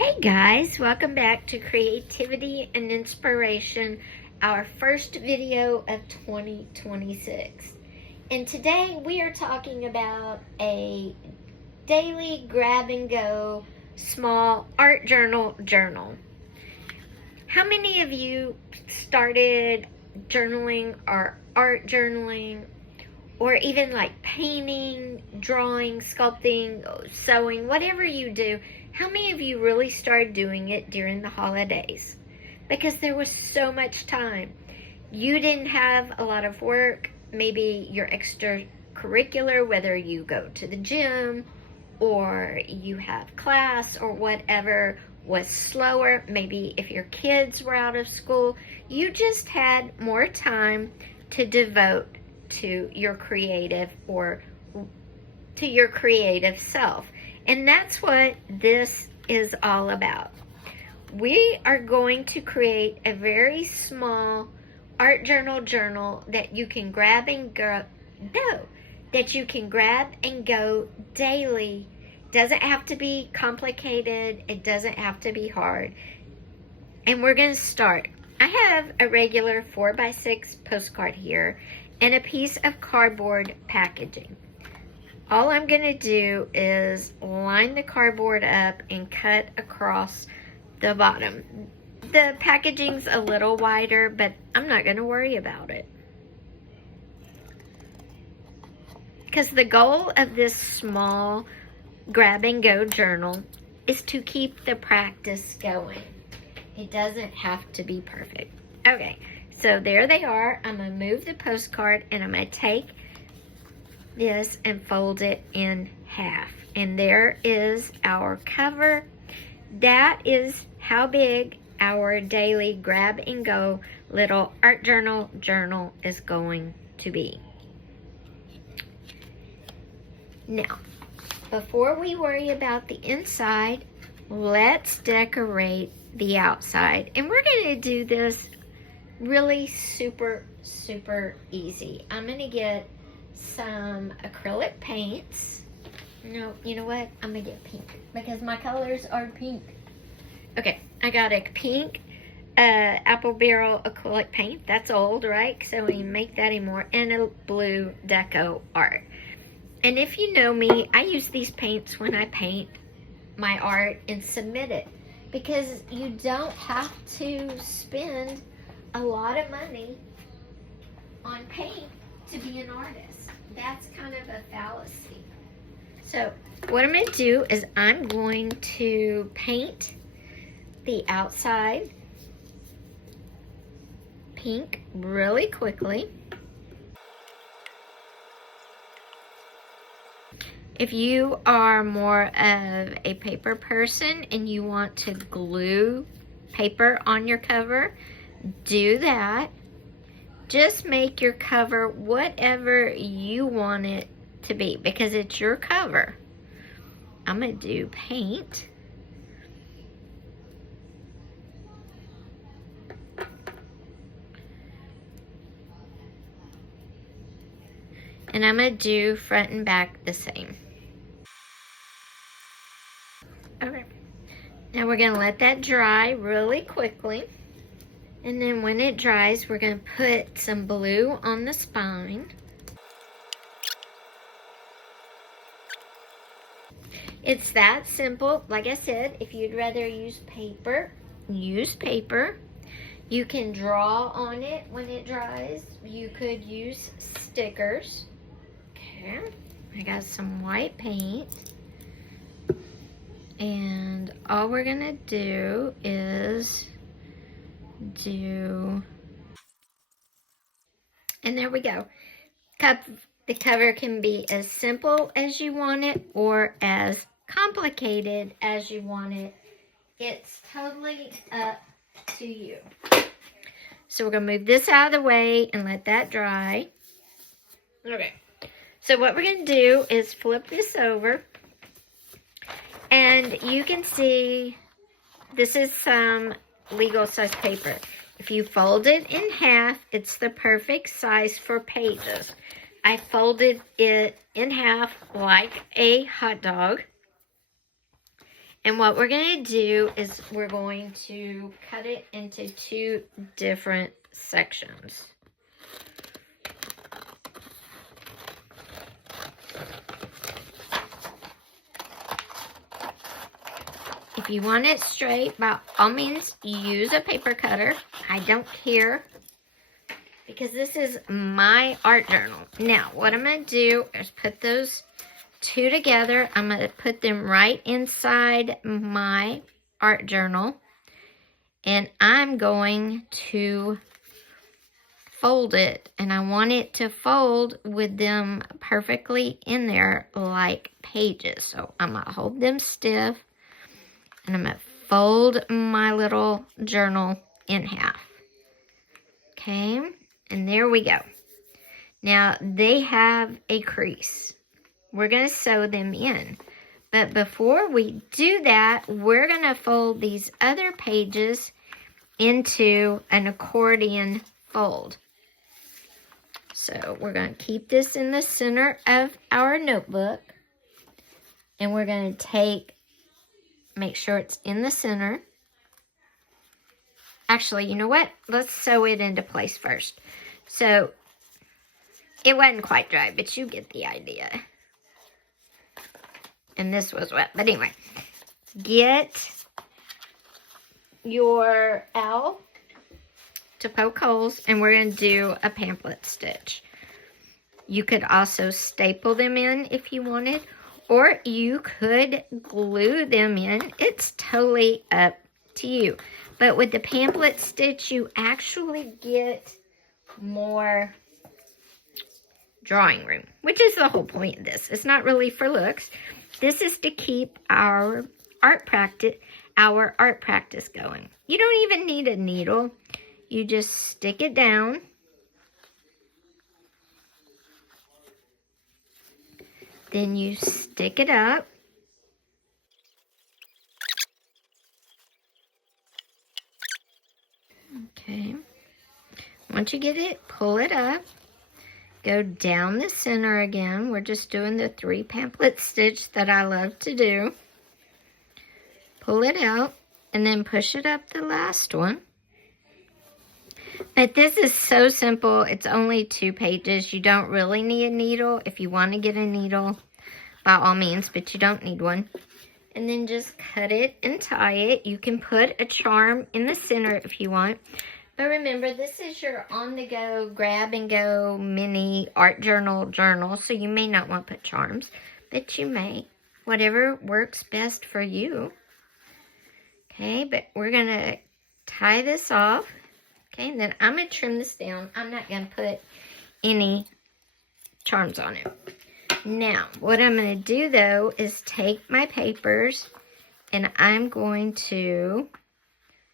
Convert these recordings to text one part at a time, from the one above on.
Hey guys, welcome back to Creativity and Inspiration, our first video of 2026. And today we are talking about a daily grab and go small art journal. How many of you started journaling or art journaling, or even like painting, drawing, sculpting, sewing, whatever you do? How many of you really started doing it during the holidays? Because there was so much time. You didn't have a lot of work. Maybe your extracurricular, whether you go to the gym or you have class or whatever, was slower. Maybe if your kids were out of school, you just had more time to devote to your creative or to your creative self. And that's what this is all about. We are going to create a very small art journal that you can grab and go daily. Doesn't have to be complicated. It doesn't have to be hard. And we're going to start. I have a regular 4x6 postcard here and a piece of cardboard packaging. All I'm going to do is line the cardboard up and cut across the bottom. The packaging's a little wider, but I'm not going to worry about it. Because the goal of this small grab and go journal is to keep the practice going. It doesn't have to be perfect. Okay, so there they are. I'm going to move the postcard and I'm going to take this and fold it in half. And there is our cover. That is how big our daily grab and go little art journal is going to be. Now, before we worry about the inside, let's decorate the outside. And we're going to do this really super easy. I'm going to get some acrylic paints. No, you know what? I'm gonna get pink because my colors are pink. Okay, I got a pink apple barrel acrylic paint. That's old, right? So we make that anymore. And a blue deco art. And if you know me, I use these paints when I paint my art and submit it, because you don't have to spend a lot of money on paint to be an artist. That's kind of a fallacy. So what I'm going to do is I'm going to paint the outside pink really quickly. If you are more of a paper person and you want to glue paper on your cover, do that. Just make your cover whatever you want it to be, because it's your cover. I'm going to do paint. And I'm going to do front and back the same. Okay. Now we're going to let that dry really quickly. And then when it dries, we're going to put some blue on the spine. It's that simple. Like I said, if you'd rather use paper, use paper. You can draw on it when it dries. You could use stickers. Okay, I got some white paint. And all we're going to do is and there we go. The cover can be as simple as you want it or as complicated as you want it. It's totally up to you. So we're going to move this out of the way and let that dry. Okay. So what we're going to do is flip this over. And you can see this is some legal size paper. If you fold it in half, it's the perfect size for pages. I folded it in half like a hot dog. And what we're going to do is we're going to cut it into 2 different sections. If you want it straight, by all means, use a paper cutter. I don't care, because this is my art journal. Now, what I'm going to do is put those 2 together. I'm going to put them right inside my art journal. And I'm going to fold it. And I want it to fold with them perfectly in there like pages. So I'm going to hold them stiff. And I'm going to fold my little journal in half. Okay, and there we go. Now, they have a crease. We're going to sew them in. But before we do that, we're going to fold these other pages into an accordion fold. So we're going to keep this in the center of our notebook. And we're going to make sure it's in the center. Actually, you know what? Let's sew it into place first. So, it wasn't quite dry, but you get the idea. And this was wet. But anyway, get your owl to poke holes, and we're going to do a pamphlet stitch. You could also staple them in if you wanted, or you could glue them in. It's totally up to you. But with the pamphlet stitch, you actually get more drawing room, which is the whole point of this. It's not really for looks. This is to keep our art practice going. You don't even need a needle. You just stick it down. Then you stick it up. Okay. Once you get it, pull it up. Go down the center again. We're just doing the 3 pamphlet stitch that I love to do. Pull it out and then push it up the last one. But this is so simple. It's only 2 pages. You don't really need a needle. If you want to get a needle, by all means, but you don't need one. And then just cut it and tie it. You can put a charm in the center if you want. But remember, this is your on-the-go, grab-and-go mini art journal, so you may not want to put charms, but you may. Whatever works best for you. Okay, but we're going to tie this off. Okay, and then I'm going to trim this down. I'm not going to put any charms on it. Now, what I'm going to do, though, is take my papers, and I'm going to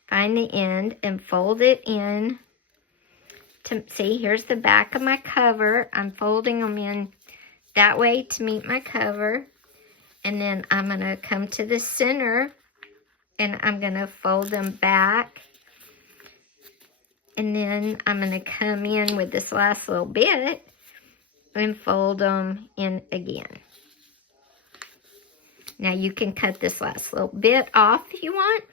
find the end and fold it in. See, here's the back of my cover. I'm folding them in that way to meet my cover. And then I'm going to come to the center, and I'm going to fold them back. And then I'm going to come in with this last little bit and fold them in again. Now you can cut this last little bit off if you want,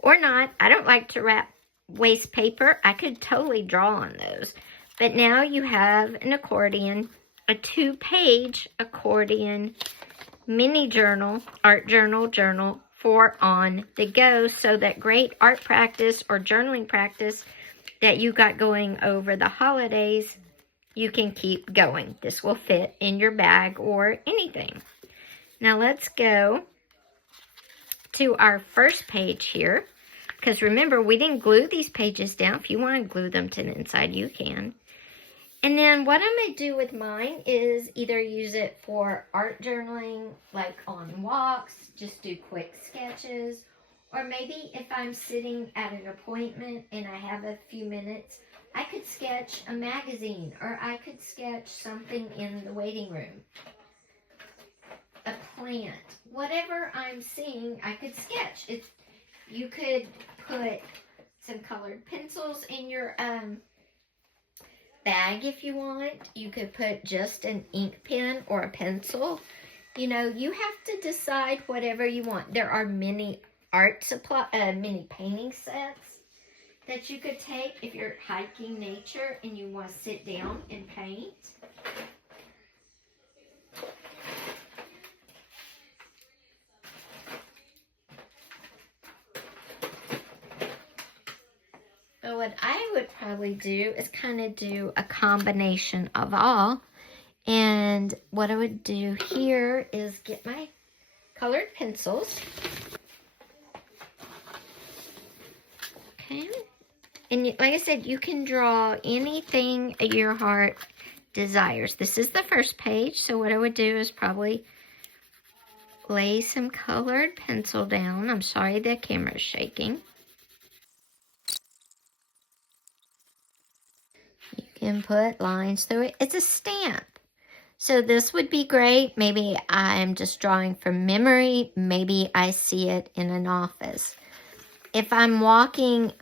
or not. I don't like to wrap waste paper. I could totally draw on those. But now you have an accordion, a 2-page accordion mini journal, art journal for on the go. So that great art practice or journaling practice that you got going over the holidays, you can keep going. This will fit in your bag or anything. Now let's go to our first page here, because remember, we didn't glue these pages down. If you want to glue them to the inside, you can. And then what I'm going to do with mine is either use it for art journaling, like on walks, just do quick sketches, or maybe if I'm sitting at an appointment and I have a few minutes, I could sketch a magazine, or I could sketch something in the waiting room. A plant. Whatever I'm seeing, I could sketch. You could put some colored pencils in your bag if you want. You could put just an ink pen or a pencil You know, you have to decide whatever you want. There are many art supply, many painting sets that you could take if you're hiking nature and you want to sit down and paint. But what I would probably do is kind of do a combination of all. And what I would do here is get my colored pencils. Okay. And like I said, you can draw anything your heart desires. This is the first page, so what I would do is probably lay some colored pencil down. I'm sorry the camera's shaking. You can put lines through it. It's a stamp. So this would be great. Maybe I'm just drawing from memory. Maybe I see it in an office. If I'm walking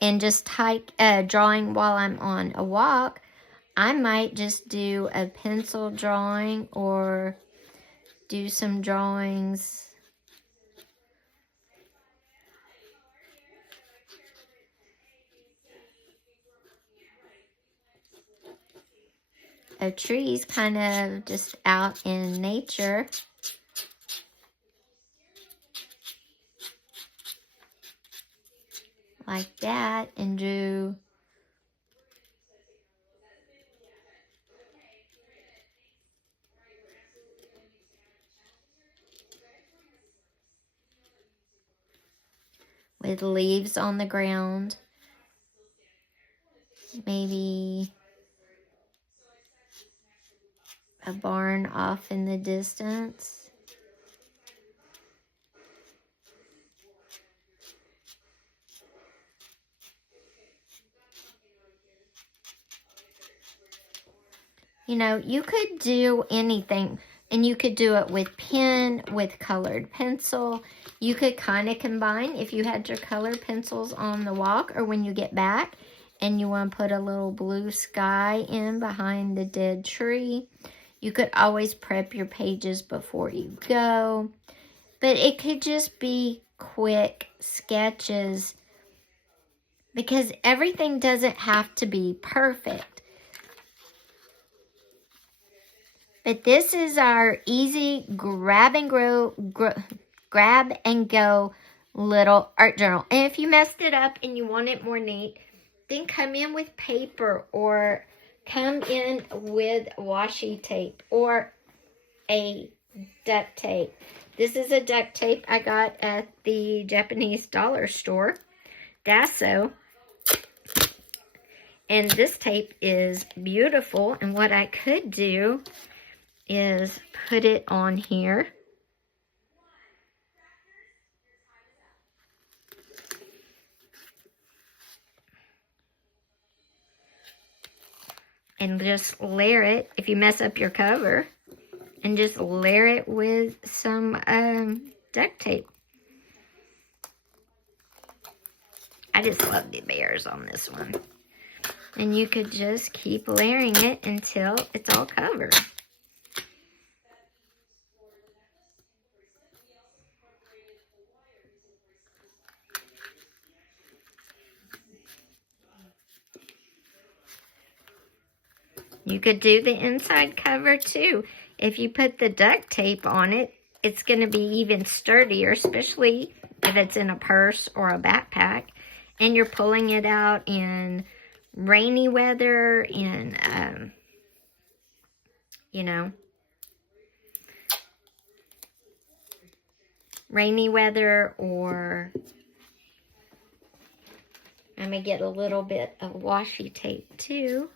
and just drawing while I'm on a walk, I might just do a pencil drawing or do some drawings of trees kind of just out in nature. Like that, and do with leaves on the ground. Maybe a barn off in the distance. You know, you could do anything, and you could do it with pen, with colored pencil. You could kind of combine if you had your colored pencils on the walk or when you get back and you want to put a little blue sky in behind the dead tree. You could always prep your pages before you go. But it could just be quick sketches because everything doesn't have to be perfect. But this is our easy grab and go little art journal. And if you messed it up and you want it more neat, then come in with paper or come in with washi tape or a duct tape. This is a duct tape I got at the Japanese dollar store, Daso. And this tape is beautiful. And what I could do is put it on here. And just layer it, if you mess up your cover, and just layer it with some duct tape. I just love the bears on this one. And you could just keep layering it until it's all covered. You could do the inside cover too. If you put the duct tape on it, it's going to be even sturdier, especially if it's in a purse or a backpack. And you're pulling it out in rainy weather, in, you know, rainy weather, or I'm going to get a little bit of washi tape too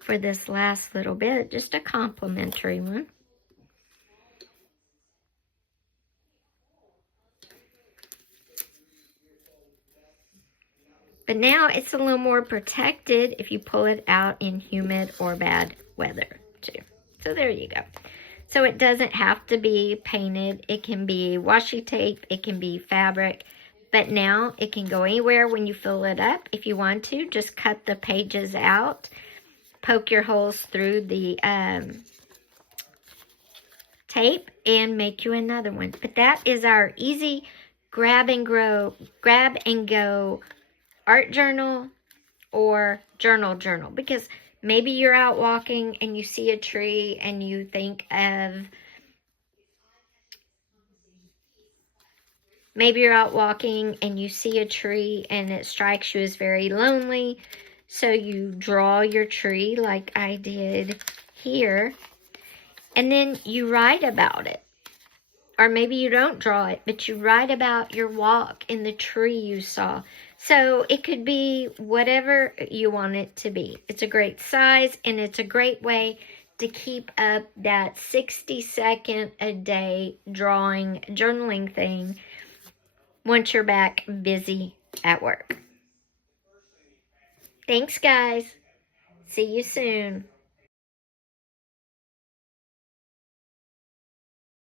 for this last little bit, just a complimentary one. But now it's a little more protected if you pull it out in humid or bad weather too. So there you go. So it doesn't have to be painted. It can be washi tape. It can be fabric. But now it can go anywhere when you fill it up. If you want to, just cut the pages out. Poke your holes through the tape and make you another one. But that is our easy grab and go art journal or journal, because maybe you're out walking and you see a tree and you think of, maybe you're out walking and you see a tree and it strikes you as very lonely, so you draw your tree like I did here, and then you write about it. Or maybe you don't draw it, but you write about your walk in the tree you saw. So it could be whatever you want it to be. It's a great size, and it's a great way to keep up that 60-second a day journaling thing once you're back busy at work. Thanks, guys. See you soon.